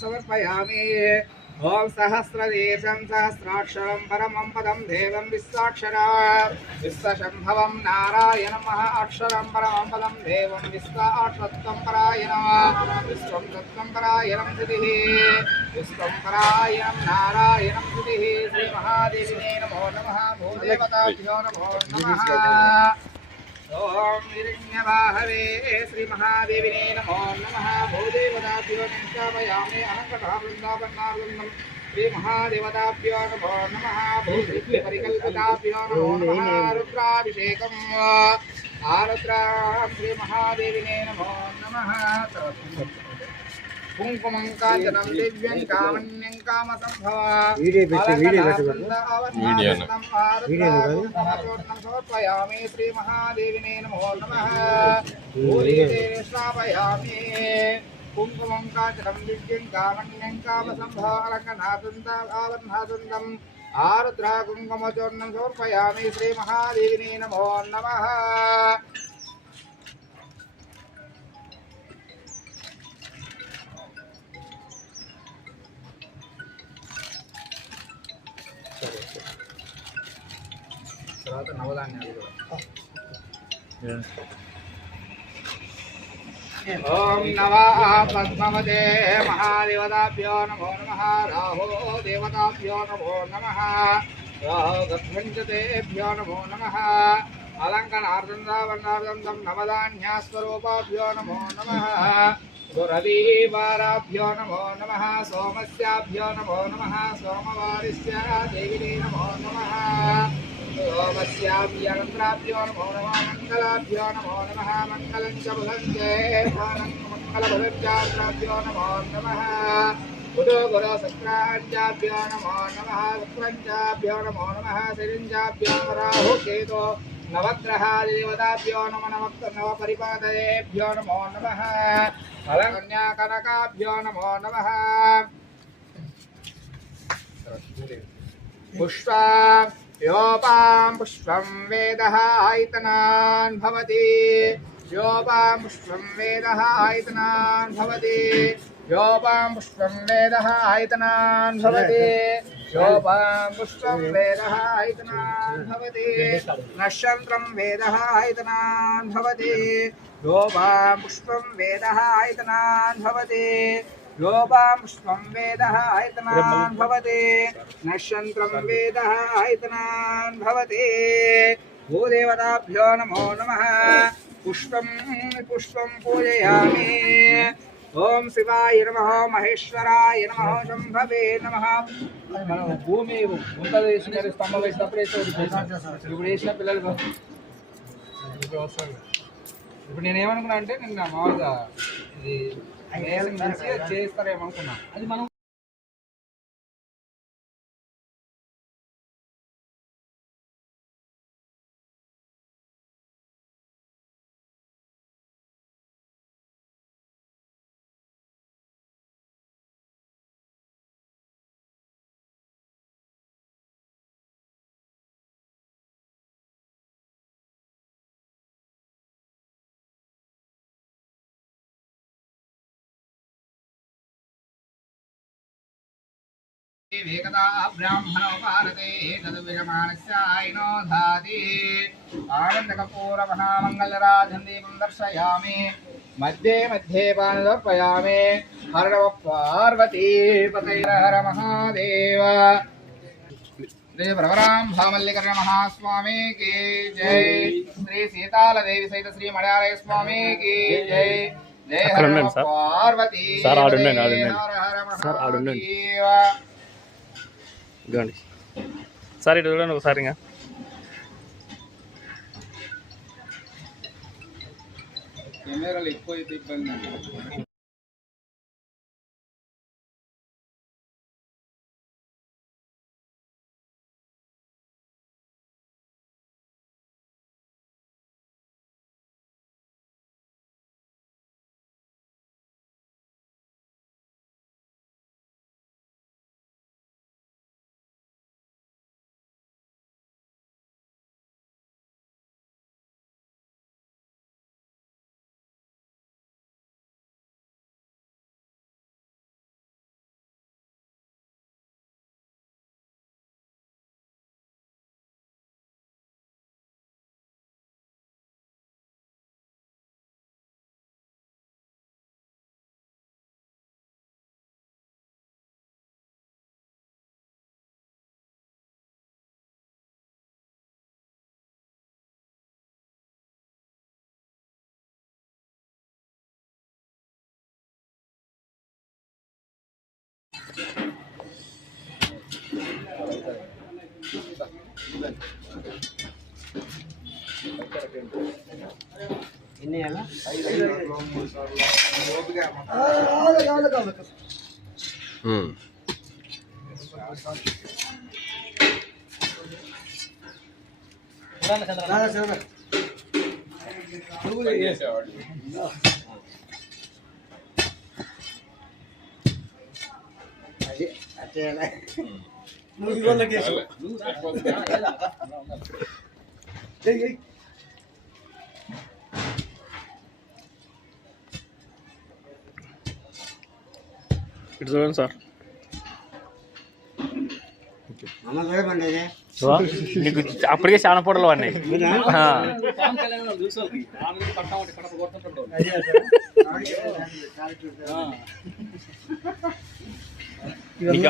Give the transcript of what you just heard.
సమర్పయామి. ఓం సహస్రదేశం సహస్రాక్షరం పరమం పదం దేవం విశ్వాక్షర. విశ్వశంభవం నారాయణ మహా అక్షరం పరమం పదం దేవం విశ్వాక్షత్వం పరాయణ. విశ్వం తత్వం పరాయణం స్థితి విశ్వం పరాయణం నారాయణం స్థితి శ్రీ మహాదేవినే నమో నమ. భూదేవతాభ్యో నమో నమ. ॐ श्री श्रीमहादेविने नमो नम। भूदेवताभ्यो निष्कामयामे। अनङ्गतः वृन्दावन्नावृन्दम् श्रीमहादेवताभ्यो नमो नमः। भूपरिकल्पिताभ्यो नमो नमः। रुद्राभिषेकम्। आरुद्रां श्रीमहादेविने नमो नमः। కుంకుమం కాంచనం దివ్యం కామన్యం కామ సంభవ వీడియో పెట్టు, వీడియో పెట్టు బాబు. వీడియోనా? వీడియో కాదు. సమర్పయామి శ్రీ మహాదేవినే నమో నమ వీడియో. శ్రాపయామి కుంకుమం కాచనం దివ్యం కామన్యం కామ సంభారంగనాథందం ఆరుద్ర కుంకుమచూర్ణం సమర్పయామి శ్రీ మహాదేవినే నమో నమ తర్వాత ఓం నవ పద్మవదే మహాదేవతాభ్యో నమో నమ రాహో దేవతాభ్యో నమో నమ రాహో నమో నమ అలంకనార్దందావర్ణార్దందం నవధాన్యాస్వరూపాభ్యో నమో నమ గురవీవారాభ్యో నమో నమ సోమస్యాభ్యో నమో నమ సోమవారిస్య దేవినే నమో నమ सोमस्याभ्यनन्द्राभ्यो नमो नमः मङ्गलाभ्यो नमो नमः मङ्गलं च बुधञ्जे मङ्गलबुधञ्चाभ्यो नमो नमः गुरो गुरो नमो नमः शुक्रञ्चाभ्यो नमो नमः सिरिञ्चाभ्यो राहु केतो नवग्रहादेवताभ्यो नम नव नवपरिपादयेभ्यो नमो नमः अलकन्याकनकाभ्यो नमो नमः पुष्पा योपां पुष्पं वेदः आयतनान् भवति। योपां पुष्पं वेदः आयतनान् भवति। योपां पुष्पं वेदः आयतनान् भवति। योपां पुष्पं वेदः आयतनान् भवति। नक्षत्रं वेदः आयतनान् भवति। योपां वेदः आयतनान् भवति। योपां पुष्पं वेदः आयतनान् भवति नश्यन्त्रं वेदः आयतनान् भवति भूदेवताभ्यो नमो नमः पुष्पं पुष्पं पूजयामि ఓం శివాయ నమ మహేశ్వరాయ నమ శంభవే నమ మనం భూమి గుంట వేసిన స్తంభం వేసినప్పుడు వేస్తే ఇప్పుడు వేసిన పిల్లలు ఇప్పుడు నేను ఏమనుకున్నా అంటే నిన్న మామూలుగా ఇది వేసం మంచిగా చేస్తారేమో అనుకున్నా అది మనం वेकदा ब्राह्मणो भारते तद्विजमानस्यायिनो धाति आनन्दकपूरमहामङ्गलराजं दीपं दर्शयामि मध्ये मध्ये पानदर्पयामि हरणव पार्वतीपतैरहर महादेव प्रवराम भामल्लिकरण महास्वामी की जय श्री सीतालदेवी सहित श्री मलयालय स्वामी की जय जय पार्वती हर हर महादेव సార్. పార్వతీ సార్ ఆడ ఉండండి, ఆడ ఉండండి. హర హర సార్ ఆడ ఉండండి. మహాదేవ ఇదిగోండి సార్ ఇటు చూడండి ఒకసారి ఇంకా కెమెరాలు ఎక్కువ అయితే ఇబ్బంది ఎన్ని వేయాలా? ఓపిక మొత్తం. రాదా చదవరా? అది అది చేయాలా? ఏయ్, ఏయ్. ఇటు చూడండి సార్. నీకు అప్పటికే చాలా అదే. నీకు